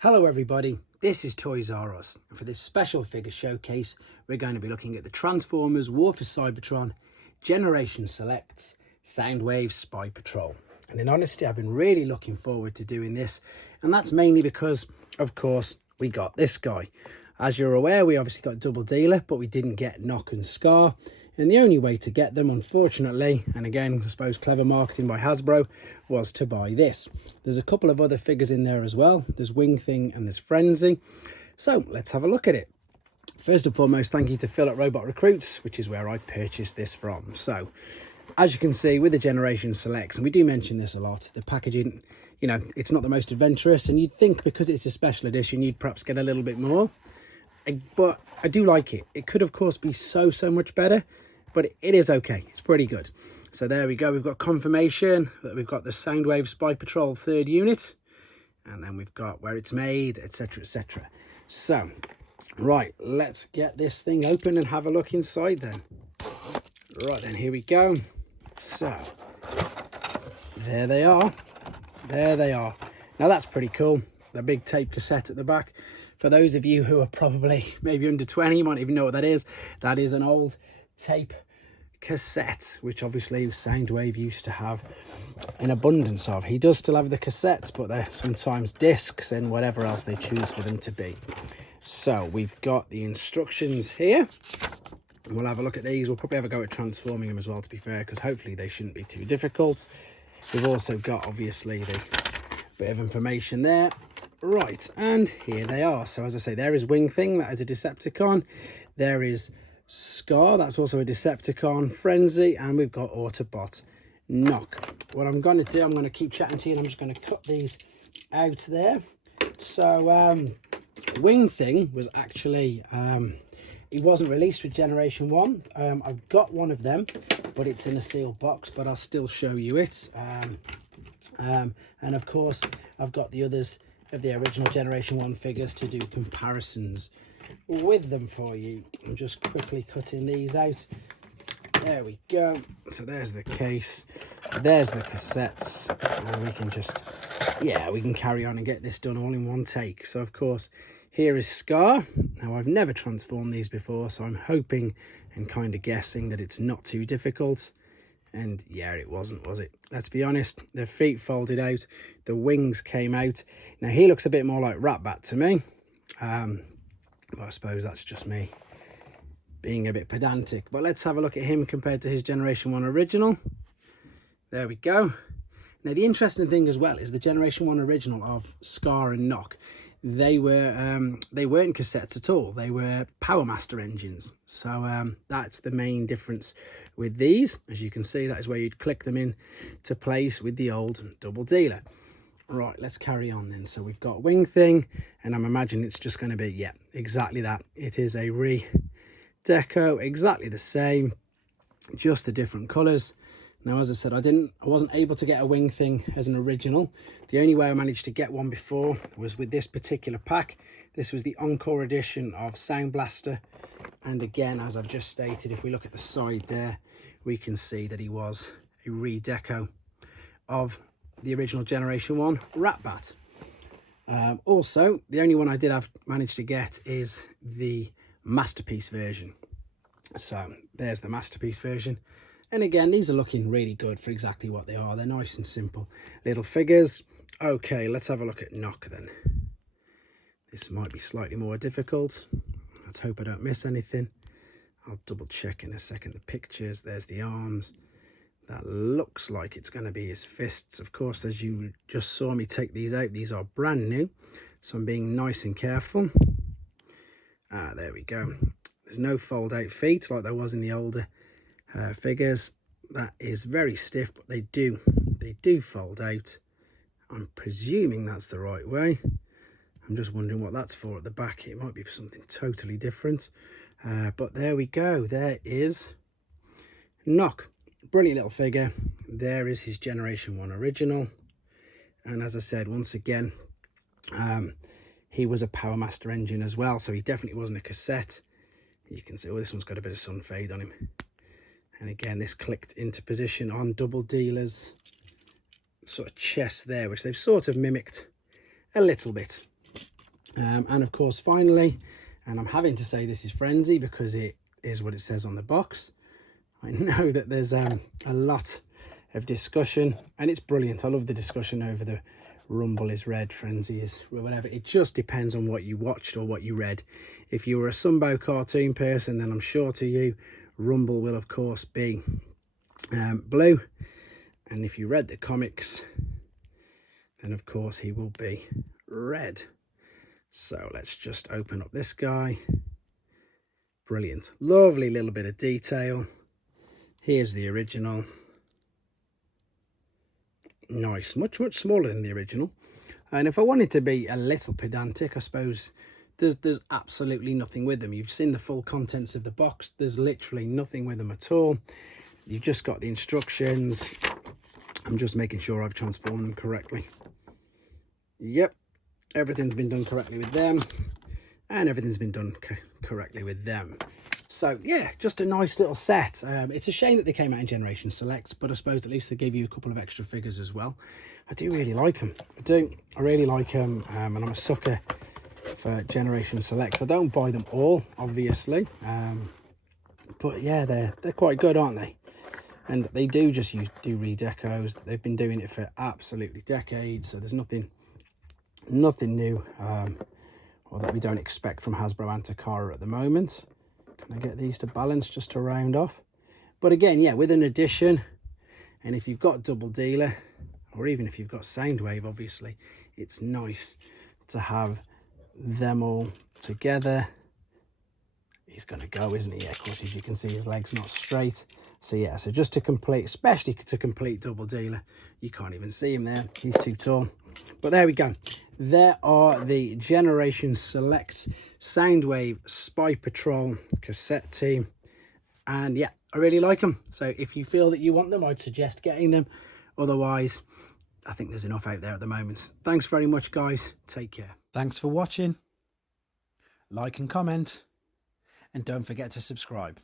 Hello everybody, this is Toys R Us, and for this special figure showcase we're going to be looking at the Transformers War for Cybertron Generation Selects Soundwave Spy Patrol. And in honesty, I've been really looking forward to doing this, and that's mainly because, of course, we got this guy. As you're aware, we obviously got Double Dealer, but we didn't get Knock and Scar. And the only way to get them, unfortunately, and again, I suppose clever marketing by Hasbro, was to buy this. There's a couple of other figures in there as well. There's Wingthing and there's Frenzy. So let's have a look at it. First and foremost, thank you to Phil at Robot Recruits, which is where I purchased this from. So as you can see with the Generation Selects, and we do mention this a lot, the packaging, you know, it's not the most adventurous, and you'd think because it's a special edition, you'd perhaps get a little bit more. But I do like it. It could, of course, be so much better, but it is okay. It's pretty good. So there we go. We've got confirmation that we've got the Soundwave Spy Patrol 3rd unit, and then we've got where it's made, etc, etc. So right, let's get this thing open and have a look inside then. Right then, here we go. So there they are. There they are. Now that's pretty cool. The big tape cassette at the back. For those of you who are probably maybe under 20, you might even know what that is. That is an old tape cassette, which obviously Soundwave used to have an abundance of. He does still have the cassettes, but they're sometimes discs and whatever else they choose for them to be. So we've got the instructions here. We'll have a look at these. We'll probably have a go at transforming them as well, to be fair, because hopefully they shouldn't be too difficult. We've also got obviously the bit of information there. Right, and here they are. So as I say, there is Wingthing, that is a Decepticon. There is Skar, that's also a Decepticon. Frenzy, and we've got Autobot Knock. What I'm going to do, I'm going to keep chatting to you, and I'm just going to cut these out there. So Wingthing was actually, it wasn't released with Generation 1. I've got one of them, but it's in a sealed box, but I'll still show you it. And of course, I've got the others of the original Generation 1 figures to do comparisons with them for you. I'm just quickly cutting these out. There we go. So there's the case, there's the cassettes, and we can just, yeah, we can carry on and get this done all in one take. So of course, here is Skar. Now I've never transformed these before, so I'm hoping and kind of guessing that it's not too difficult. And yeah, it wasn't, was it? Let's be honest, the feet folded out, the wings came out. Now he looks a bit more like Ratbat to me, but I suppose that's just me being a bit pedantic. But let's have a look at him compared to his Generation 1 original. There we go. Now the interesting thing as well is the Generation 1 original of Skar and Knock, they weren't cassettes at all. They were Power Master engines. So that's the main difference with these. As you can see, that is where you'd click them in to place with the old Double Dealer. Right, let's carry on then. So we've got Wingthing, and I'm imagining it's just going to be, yeah, exactly that. It is a re-deco, exactly the same, just the different colours. Now, as I said, I wasn't able to get a Wingthing as an original. The only way I managed to get one before was with this particular pack. This was the Encore edition of Sound Blaster. And again, as I've just stated, if we look at the side there, we can see that he was a redeco of the original Generation 1 Ratbat. Also, the only one I did have managed to get is the Masterpiece version. So there's the Masterpiece version. And again, these are looking really good for exactly what they are. They're nice and simple little figures. Okay, let's have a look at Knock then. This might be slightly more difficult. Let's hope I don't miss anything. I'll double check in a second the pictures. There's the arms. That looks like it's going to be his fists. Of course, as you just saw me take these out, these are brand new. So I'm being nice and careful. There we go. There's no fold out feet like there was in the older figures. That is very stiff, but they do fold out. I'm presuming that's the right way. I'm just wondering what that's for at the back. It might be for something totally different, but there we go. There is Knock. Brilliant little figure. There is his Generation 1 original, and as I said, once again, he was a Power Master engine as well, so he definitely wasn't a cassette. You can see, oh, this one's got a bit of sun fade on him. And again, this clicked into position on Double Dealer's sort of chest there, which they've sort of mimicked a little bit. And of course, finally, and I'm having to say this is Frenzy because it is what it says on the box. I know that there's a lot of discussion, and it's brilliant. I love the discussion over the Rumble is red, Frenzy is whatever. It just depends on what you watched or what you read. If you were a Sunbow cartoon person, then I'm sure to you Rumble will of course be blue, and if you read the comics, then of course he will be red. So let's just open up this guy. Brilliant, lovely little bit of detail. Here's the original. Nice, much smaller than the original. And if I wanted to be a little pedantic, I suppose there's absolutely nothing with them. You've seen the full contents of the box. There's literally nothing with them at all. You've just got the instructions. I'm just making sure I've transformed them correctly. Yep, everything's been done correctly with them, and everything's been done correctly with them. So yeah, just a nice little set. It's a shame that they came out in Generation Selects, but I suppose at least they gave you a couple of extra figures as well. I do really like them. I really like them, and I'm a sucker for Generation Selects. I don't buy them all, obviously, but yeah, they're quite good, aren't they? And they do just do redecos. They've been doing it for absolutely decades, so there's nothing new, or that we don't expect from Hasbro and Takara at the moment. Can I get these to balance just to round off? But again, yeah, with an addition, and if you've got Double Dealer, or even if you've got Soundwave, obviously, it's nice to have them all together. He's going to go, isn't he? Yeah, of course, as you can see, his leg's not straight. So yeah, so just to complete, especially to complete Double Dealer, you can't even see him there. He's too tall. But there we go. There are the Generation Select Soundwave Spy Patrol cassette team. And yeah, I really like them. So if you feel that you want them, I'd suggest getting them. Otherwise, I think there's enough out there at the moment. Thanks very much, guys. Take care. Thanks for watching. Like and comment. And don't forget to subscribe.